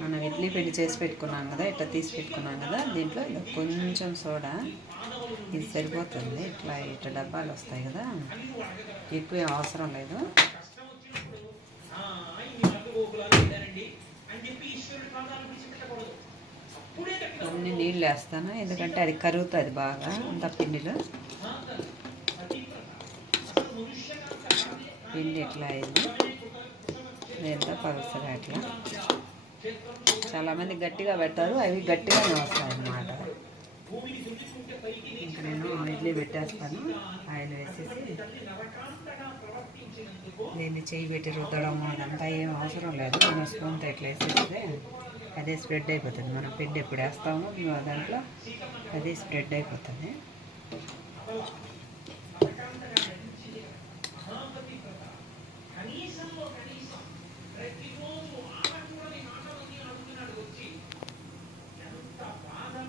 మనం ఇడ్లీ పిండి చేసి పెట్టుకున్నాం కదా, ఇట్లా తీసి పెట్టుకున్నాం కదా, దీంట్లో కొంచెం సోడా, ఇది సరిపోతుంది. ఇట్లా డబ్బాలు వస్తాయి కదా, ఎక్కువ అవసరం లేదు. కొన్ని నీళ్ళు వేస్తాను, ఎందుకంటే అది కరుగుతుంది బాగా అంత పిండిలో. పిండి ఎట్లా అయింది ఎంత పలుసగా అట్లా. చాలామంది గట్టిగా పెడతారు, అవి గట్టిగానే వస్తాయి అన్నమాట. ఇంకా నేను ఇడ్లీ పెట్టేస్తాను. ఆయిల్ వేసేసి దీన్ని చేయి పెట్టి రుద్దడం అదంతా ఏం అవసరం లేదు. మనం స్పూన్తో ఇట్లా వేసేస్తే అదే స్ప్రెడ్ అయిపోతుంది. మనం పిండి ఎప్పుడు వేస్తామో దాంట్లో అదే స్ప్రెడ్ అయిపోతుంది.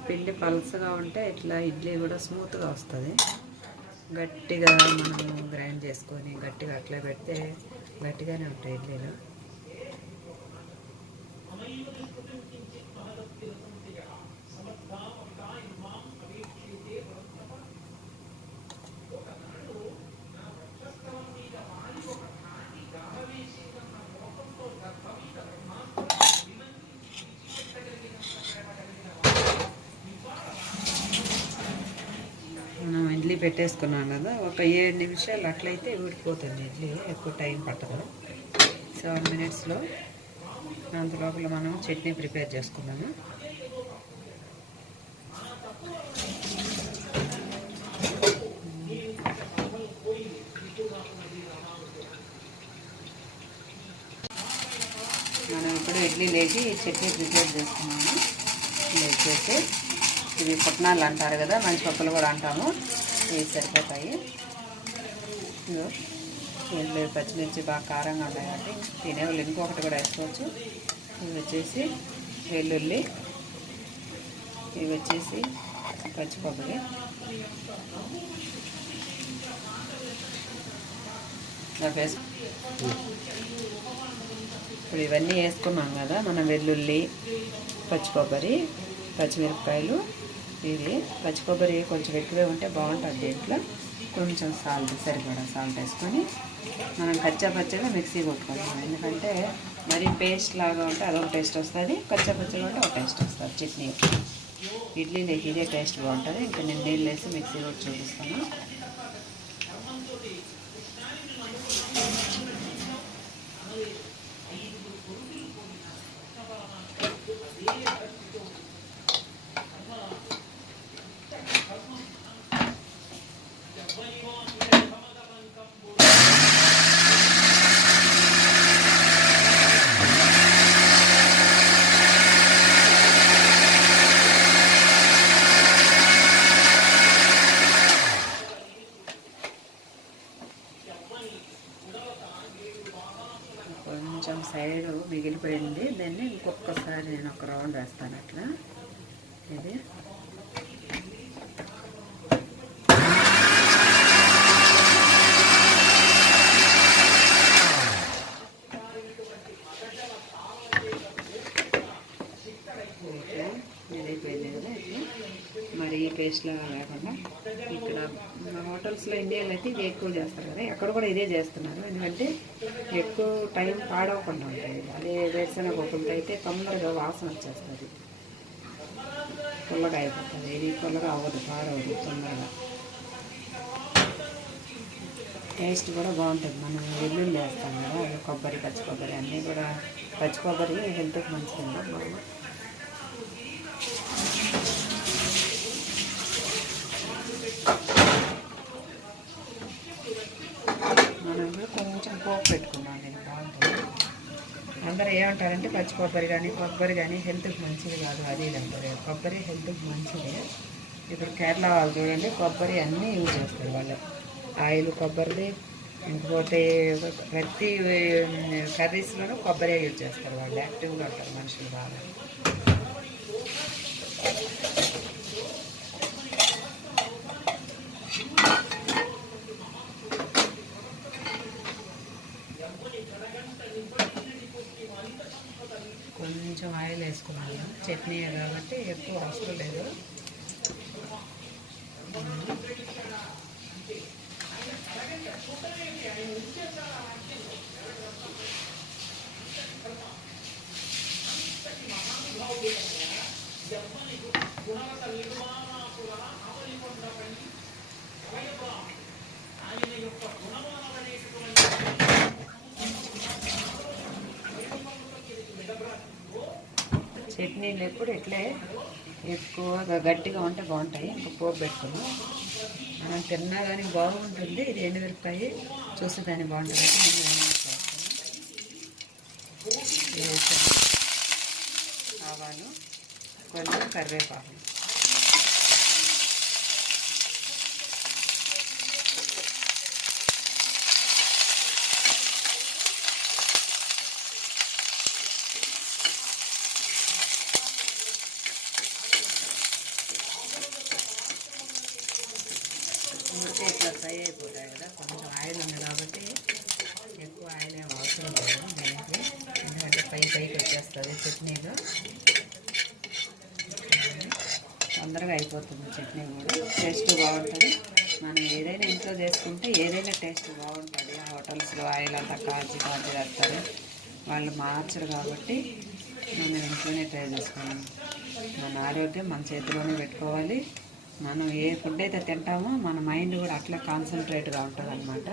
పిండి పలుసగా ఉంటే ఇట్లా ఇడ్లీ కూడా స్మూత్గా వస్తుంది. గట్టిగా మనం గ్రైండ్ చేసుకొని గట్టిగా అట్లా పెడితే గట్టిగానే ఉంటాయి ఇడ్లీలు. మనం ఇడ్లీ పెట్టేసుకున్నాం కదా, ఒక 7 నిమిషాలు అట్లయితే ఉడికిపోతుంది ఇడ్లీ. ఎక్కువ టైం పట్టదు. 7 మినిట్స్లో అంత లోపల మనం చట్నీ ప్రిపేర్ చేసుకున్నాము. మనం ఇప్పుడు ఇడ్లీ లేచి చట్నీ ప్రిపేర్ చేసుకున్నాము. లేచేసి ఇవి పుట్నాలు అంటారు కదా, మంచి పప్పులు కూడా అంటాము. ఇవి సరిపోతాయి. ఇవి పచ్చిమిర్చి బాగా కారంగా ఉన్నాయి కాబట్టి తినేవాళ్ళు ఇంకొకటి కూడా వేసుకోవచ్చు. ఇవి వచ్చేసి వెల్లుల్లి, ఇవి వచ్చేసి పచ్చి కొబ్బరి, ఇప్పుడు ఇవన్నీ వేసుకున్నాం కదా మనం. వెల్లుల్లి, పచ్చి కొబ్బరి, పచ్చిమిరపకాయలు. ఇది పచ్చి కొబ్బరి కొంచెం ఎక్కువే ఉంటే బాగుంటుంది. దీంట్లో కొంచెం సాల్ట్, సరిపడా సాల్ట్ వేసుకొని మనం కచ్చాపచ్చగా మిక్సీ కొట్టుకుంటాం. ఎందుకంటే మరీ పేస్ట్ లాగా ఉంటే అదొక టేస్ట్ వస్తుంది, కచ్చాపచ్చగా ఉంటే ఒక టేస్ట్ వస్తుంది చట్నీ. ఇడ్లీలోకి ఇదే టేస్ట్ బాగుంటుంది. ఇంకా నేను నీళ్ళు వేసి మిక్సీ కొట్టి చూపిస్తాను. కొంచెం సైడ్ మిగిలిపోయింది, దాన్ని ఇంకొకసారి నేను ఒక రౌండ్ వేస్తాను అట్లా. ఇది ఇదైపోయింది కదా. మరి ఈ పేస్ట్లా లేకుండా ఇక్కడ హోటల్స్లో ఇండియాలో అయితే ఇది ఎక్కువ చేస్తారు కదా, అక్కడ కూడా ఇదే చేస్తున్నారు. ఎందుకంటే ఎక్కువ టైం పాడవకుండా ఉంటుంది. అదే వేరుశనగ పప్పులతో అయితే తొందరగా వాసన వచ్చేస్తుంది, పుల్లగా అయిపోతుంది. ఇది పుల్లగా అవ్వదు, పాడవదు తొందరగా. టేస్ట్ కూడా బాగుంటుంది. మనం వెల్లుల్లి వేస్తాం కదా, కొబ్బరి, పచ్చి కొబ్బరి అన్నీ కూడా. పచ్చి కొబ్బరి హెల్త్కి మంచిది బాగా. మనం కొంచెం పోపు పెట్టుకున్నాం. నేను బాగుంటుంది. అందరూ ఏమంటారంటే పచ్చి కొబ్బరి కానీ హెల్త్కి మంచిది కాదు, అది ఇది అంటారు. కొబ్బరి హెల్త్కి మంచిది. ఇప్పుడు కేరళ వాళ్ళు చూడండి, కొబ్బరి అన్నీ యూజ్ చేస్తారు వాళ్ళు. ఆయిల్ కొబ్బరిది, ఇంకోటి ప్రతి కర్రీస్లోనూ కొబ్బరి యూజ్ చేస్తారు వాళ్ళు. యాక్టివ్గా ఉంటారు మనుషులు బాగా. కొంచెం ఆయిల్ వేసుకున్నాను. చట్నీ కాబట్టి ఎక్కువ అవసరం లేదు. చట్నీలు ఎప్పుడు ఇట్లే ఎక్కువగా గట్టిగా ఉంటే బాగుంటాయి. ఇంకా పోపు పెట్టుకుని మనం తిన్నా కానీ బాగుంటుంది. ఇది ఎండుమిరపకాయ చూస్తే దాన్ని బాగుంటుంది. ఆవాలు, కొంచెం కరివేపాకు, ఇట్లా ఫ్రై అయిపోతాయి కదా. కొంచెం ఆయిల్ ఉంది కాబట్టి ఎక్కువ ఆయిల్ ఏం అవసరం లేదు దీనికి. ఎందుకంటే పైకి వచ్చేస్తుంది చట్నీలో. తొందరగా అయిపోతుంది చట్నీ కూడా. టేస్ట్ బాగుంటుంది. మనం ఏదైనా ఇంట్లో చేసుకుంటే ఏదైనా టేస్ట్ బాగుంటుంది. హోటల్స్లో ఆయిల్ అంతా కాచి వేస్తారు. వాళ్ళు మార్చరు కాబట్టి మనం ఇంట్లోనే ట్రై చేసుకోవాలి. మన ఆరోగ్యం మన చేతిలోనే పెట్టుకోవాలి. మనం ఏ ఫుడ్ అయితే తింటామో మన మైండ్ కూడా అట్లా కాన్సన్ట్రేట్గా ఉంటుంది అన్నమాట.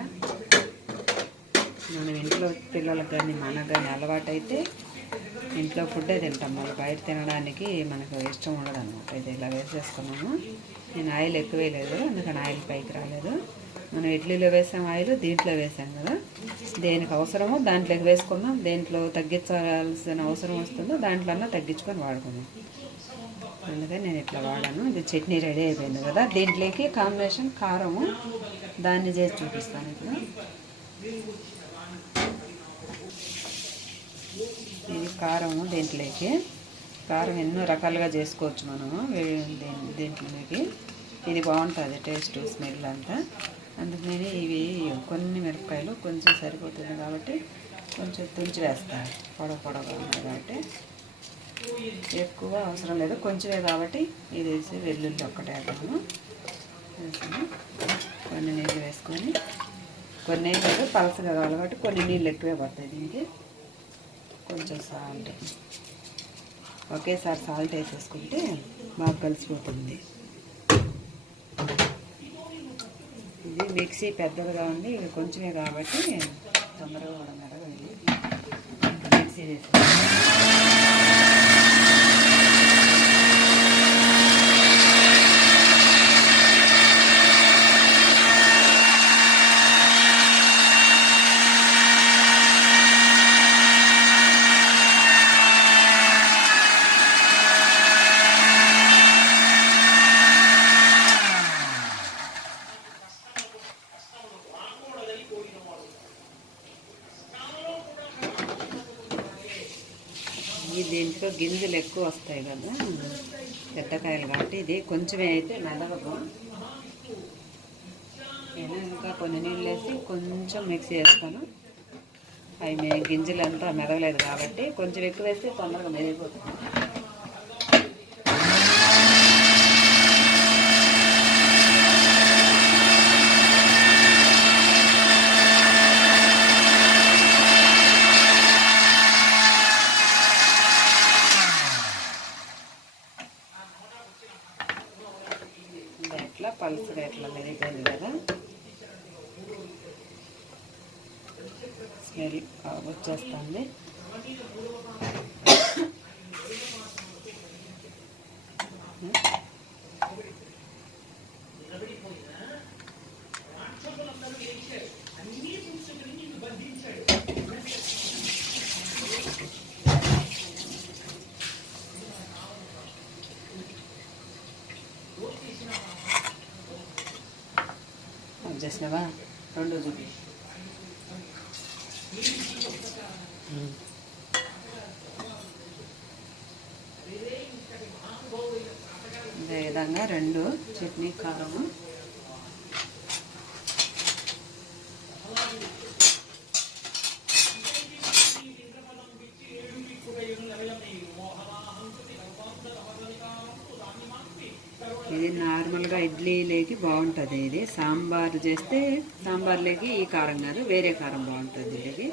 మనం ఇంట్లో పిల్లలకు కానీ మనకు కానీ అలవాటు అయితే ఇంట్లో ఫుడ్డే తింటాం. మళ్ళీ బయట తినడానికి మనకు ఇష్టం ఉండదు అన్నమాట. ఇది ఇలా వేసేసుకున్నాము. నేను ఆయిల్ ఎక్కువ వేయలేదు, అందుకని ఆయిల్ పైకి రాలేదు. మనం ఇడ్లీలో వేసాం ఆయిల్, దీంట్లో వేసాం కదా. దేనికి అవసరమో దాంట్లోకి వేసుకుందాం. దేంట్లో తగ్గించాల్సిన అవసరం వస్తుందో దాంట్లో తగ్గించుకొని వాడుకుందాం. అందుకని నేను ఇట్లా వాడాను. ఇది చట్నీ రెడీ అయిపోయింది కదా. దీంట్లోకి కాంబినేషన్ కారము, దాన్ని చేసి చూపిస్తాను ఇప్పుడు. ఇది కారము. దీంట్లోకి కారం ఎన్నో రకాలుగా చేసుకోవచ్చు మనము. దీంట్లోకి ఇది బాగుంటుంది టేస్ట్, స్మెల్ అంతా. అందుకు నేను ఇవి కొన్ని మిరపకాయలు కొంచెం సరిపోతుంది కాబట్టి కొంచెం తుంచి వేస్తాను. పొడవుగా ఉన్నాయి కాబట్టి ఎక్కువ అవసరం లేదు, కొంచెమే కాబట్టి ఇది వేసి వెల్లుల్లి ఒక్కటే వేద్దాము. వేసాను. కొన్ని నీళ్ళు వేసుకొని, కొన్ని నీళ్ళు పలసగా కావాలి కాబట్టి కొన్ని నీళ్ళు ఎక్కువే పడతాయి దీనికి. కొంచెం సాల్ట్, ఒకేసారి సాల్ట్ వేసేసుకుంటే బాగా కలిసిపోతుంది. ఇది మిక్సీ పెద్దదిగా ఉంది, ఇది కొంచెమే కాబట్టి తొందరగా కూడా మెరగదు. మిక్సీ వేసుకుంటాం. దీంట్లో గింజలు ఎక్కువ వస్తాయి కదా పెద్దకాయలు కాబట్టి ఇది కొంచెమే అయితే మెదగదు. నేను ఇంకా కొన్ని నీళ్ళు వేసి కొంచెం మిక్సీ వేస్తాను. అవి గింజలు అంతా మెదగలేదు కాబట్టి కొంచెం ఎక్కువ వేస్తే తొందరగా మెదిగిపోతుంది. పలుసుగా ఎట్లా మెరిగిపోయింది కదా. స్మెల్ వచ్చేస్తుంది. చేసినవా రెండో చూపి. ఇదే విధంగా రెండు చట్నీ కారము మామూలుగా ఇడ్లీలోకి బాగుంటుంది ఇది. సాంబార్ చేస్తే సాంబార్లోకి ఈ కారం కాదు, వేరే కారం బాగుంటుంది ఇది.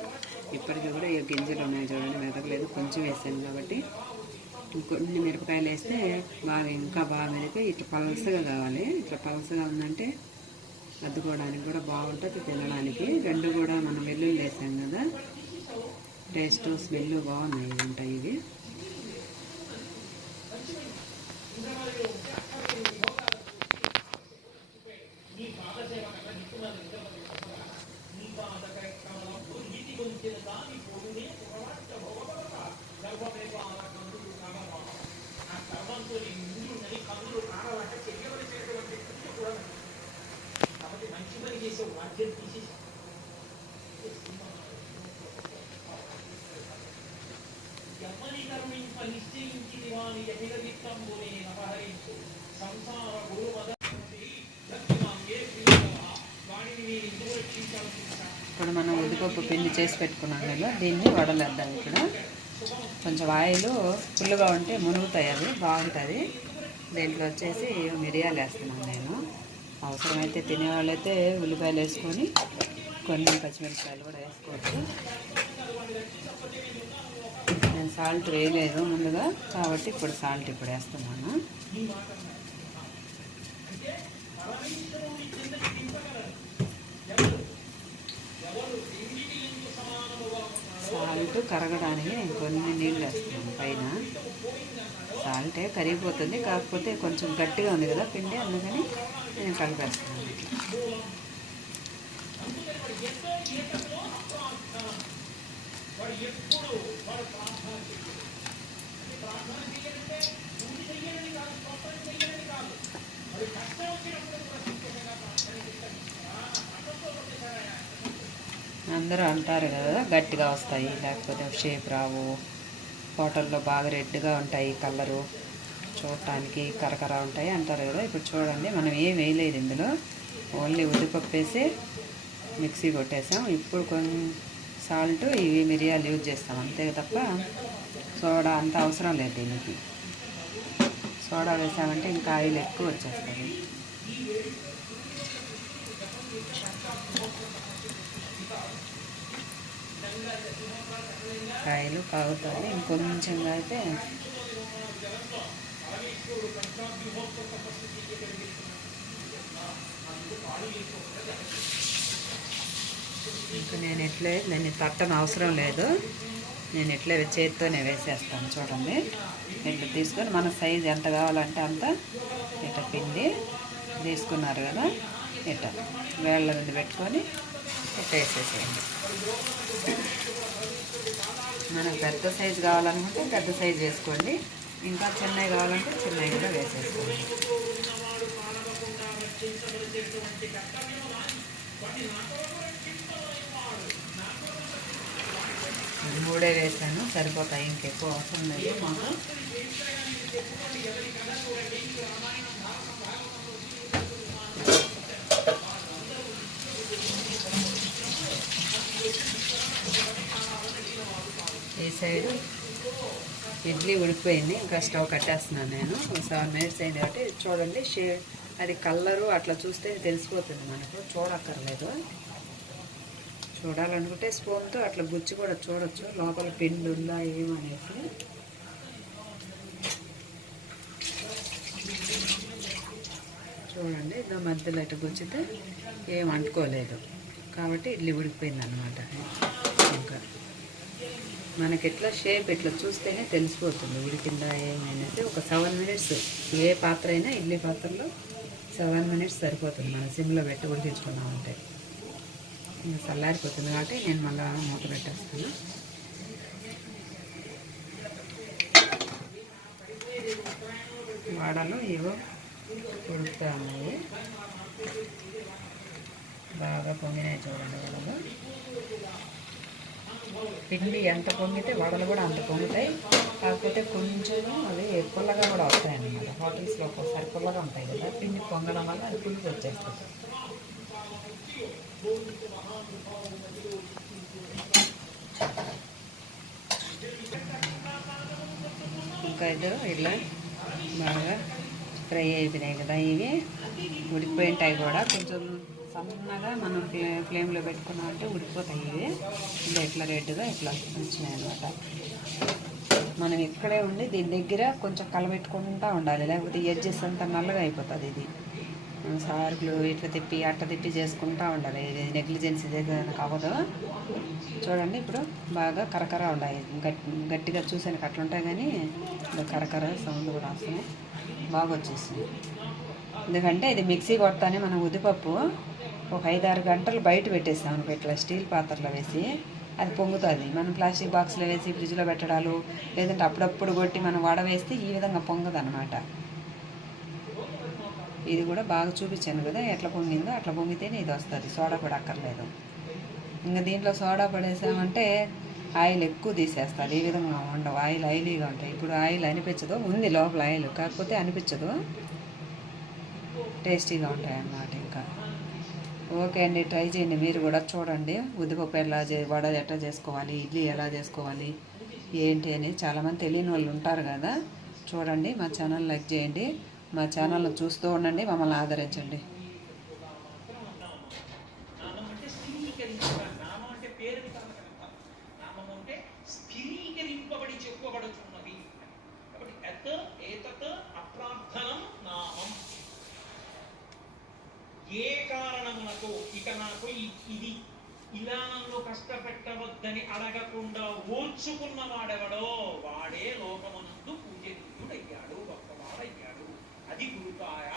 ఇప్పటికీ కూడా ఈ గింజలు ఉన్నాయి చూడండి, మెదకలేదు, కొంచెం వేసాను కాబట్టి. కొన్ని మిరపకాయలు వేస్తే బాగా ఇంకా బాగా మెదిపి ఇట్లా పలసగా కావాలి. ఇట్లా పలసగా ఉందంటే అద్దుకోవడానికి కూడా బాగుంటుంది, తినడానికి. రెండు కూడా మనం వెల్లుల్లి వేసాం కదా, టేస్ట్ స్మెల్ బాగున్నాయి ఉంటాయి ఇవి. ఇప్పుడు మనం ఉద్దిపప్పు పిండి చేసి పెట్టుకున్నాం కదా, దీన్ని వడలేద్దాం. ఇక్కడ కొంచెం ఆయిల్ ఫుల్గా ఉంటే మునుగుతాయి, అవి బాగుంటుంది. దీంట్లో వచ్చేసి మిరియాలు వేస్తున్నాను నేను. అవసరమైతే తినేవాళ్ళైతే ఉల్లిపాయలు వేసుకొని కొన్ని పచ్చిమిరపకాయలు కూడా వేసుకోవచ్చు. నేను సాల్ట్ వేయలేదు ముందుగా కాబట్టి ఇప్పుడు సాల్ట్ ఇప్పుడు వేస్తున్నాను. సాల్ట్ కరగడానికి నేను కొన్ని నీళ్ళు వేస్తున్నాను పైన. సాల్టే కరిగిపోతుంది, కాకపోతే కొంచెం గట్టిగా ఉంది కదా పిండి, అందుకని నేను కలిపేస్తున్నాను. అందరూ అంటారు కదా గట్టిగా వస్తాయి, లేకపోతే షేప్ రావు, హోటల్లో బాగా రెడ్గా ఉంటాయి, కలరు చూడటానికి కరకర ఉంటాయి అంటారు కదా. ఇప్పుడు చూడండి, మనం ఏం వేయలేదు ఇందులో, ఓన్లీ ఉద్దిపప్పు వేసి మిక్సీ కొట్టేసాం. ఇప్పుడు కొంచెం సాల్ట్, ఇవి మిరియాలు యూజ్ చేస్తాం అంతే తప్ప సోడా అంత అవసరం లేదు దీనికి. సోడా వేసామంటే ఇంకా ఆయిల్ ఎక్కువ వచ్చేస్తుంది. కాయలు కాగుతాయి, ఇంకొంచెంగా అయితే ఇంకా నేను ఎట్లే దాన్ని తట్టన అవసరం లేదు, నేను ఎట్లే చేతితోనే వేసేస్తాను. చూడండి, ఇట్లా తీసుకొని మన సైజు ఎంత కావాలంటే అంత ఇట్లా పిండి తీసుకున్నారు కదా, ఇట్లా వేళ్ళ మీద పెట్టుకొని ఇట్లా వేసేసేయండి. మనకు పెద్ద సైజు కావాలనుకుంటే పెద్ద సైజు వేసుకోండి, ఇంకా చిన్నవి కావాలంటే చిన్నవి కూడా వేసేసుకోండి. మూడే వేసాను, సరిపోతాయి, ఇంకెక్కువ అవసరం లేదు మాకు. ఈ సైడు ఇడ్లీ ఉడికిపోయింది, ఇంకా స్టవ్ కట్టేస్తున్నాను నేను. 7 minutes అయింది కాబట్టి చూడండి, అది కలరు అట్లా చూస్తే తెలిసిపోతుంది మనకు, చూడక్కర్లేదు. చూడాలనుకుంటే స్పూన్తో అట్లా గుచ్చి కూడా చూడొచ్చు లోపల పిండి ఉందా ఏమనేసి. చూడండి, ఇదో మధ్యలో ఇట్లా గుచ్చితే ఏం అంటుకోలేదు కాబట్టి ఇడ్లీ ఉడికిపోయింది అన్నమాట. ఇంకా మనకి ఎట్లా షేప్ ఇట్లా చూస్తేనే తెలిసిపోతుంది ఉడికిందా ఏమైనది. ఒక 7 minutes, ఏ పాత్ర అయినా ఇడ్లీ పాత్రలో 7 minutes సరిపోతుంది, మనం సిమ్లో పెట్టి ఉడికించుకున్నామంటే. ఇంకా చల్లారిపోతుంది కాబట్టి నేను మళ్ళీ మూత పెట్టేస్తాను. వాడలు ఇవో ఉడుకుతూ ఉన్నాయి, బాగా పొంగినాయి చూడండి వడలు. పిండి ఎంత పొంగితే వడలు కూడా అంత పొంగుతాయి, కాకపోతే కొంచెం అవి పుల్లగా కూడా వస్తాయి అన్నమాట. హోటల్స్లో ఒక్కోసారి పుల్లగా ఉంటాయి కదా, పిండి పొంగడం వల్ల అది పులుసు వచ్చేస్తుంది. ఇంకా ఇది ఇలా బాగా ఫ్రై అయిపోయినాయి కదా ఇవి, ఉడికిపోయి ఉంటాయి కూడా. కొంచెం సన్నగా మనం ఫ్లేమ్లో పెట్టుకున్నామంటే ఉడికిపోతాయి ఇవి. ఇది ఎట్లా రెడ్గా ఇట్లా వచ్చినాయి అనమాట. మనం ఇక్కడే ఉండి దీని దగ్గర కొంచెం కలబెట్టుకుంటూ ఉండాలి, లేకపోతే ఎడ్జెస్ అంతా నల్లగా అయిపోతుంది. ఇది సార్కులు ఇట్లా తిప్పి అట్ట తిప్పి చేసుకుంటూ ఉండాలి. ఇది నెగ్లిజెన్సీ దగ్గర అవ్వదు. చూడండి ఇప్పుడు బాగా కరకర ఉన్నాయి. గట్టిగా చూసానికి అట్లా ఉంటాయి, కానీ కరకర సౌండ్ కూడా వస్తున్నాయి. బాగా వచ్చేసింది. ఎందుకంటే ఇది మిక్సీ కొడతానే మనం ఉద్దిపప్పు ఒక 5-6 గంటలు బయట పెట్టేస్తాం ఇట్లా స్టీల్ పాత్రలో వేసి, అది పొంగుతుంది. మనం ప్లాస్టిక్ బాక్స్లో వేసి ఫ్రిడ్జ్లో పెట్టడాలు, లేదంటే అప్పుడప్పుడు కొట్టి మనం వడవేస్తే ఈ విధంగా పొంగదు అనమాట. ఇది కూడా బాగా చూపించాను కదా ఎట్లా పొంగిందో. అట్లా పొంగితేనే ఇది వస్తుంది, సోడా కూడా అక్కర్లేదు. ఇంకా దీంట్లో సోడా పడేసామంటే ఆయిల్ ఎక్కువ తీసేస్తుంది. ఈ విధంగా ఉండవు, ఆయిల్ ఆయిలీగా ఉంటాయి. ఇప్పుడు ఆయిల్ అనిపించదు, ఉంది లోపల ఆయిల్, కాకపోతే అనిపించదు, టేస్టీగా ఉంటాయి అన్నమాట. ఇంకా ఓకే అండి, ట్రై చేయండి మీరు కూడా. చూడండి ఉద్దిపప్పు వడ ఎట్లా చేసుకోవాలి, ఇడ్లీ ఎలా చేసుకోవాలి ఏంటి అని చాలామంది తెలియని వాళ్ళు ఉంటారు కదా. చూడండి, మా ఛానల్ లైక్ చేయండి, మా ఛానల్ను చూస్తూ ఉండండి, మమ్మల్ని ఆదరించండి. ఏ కారణమునకు ఇక నాకు ఇది ఇలా నన్ను కష్టపెట్టవద్దని అడగకుండా ఓర్చుకున్న వాడెవడో వాడే లోకమునందు పూజనీయుడయ్యాడు, గొప్పవాడయ్యాడు. అది గురుకాయ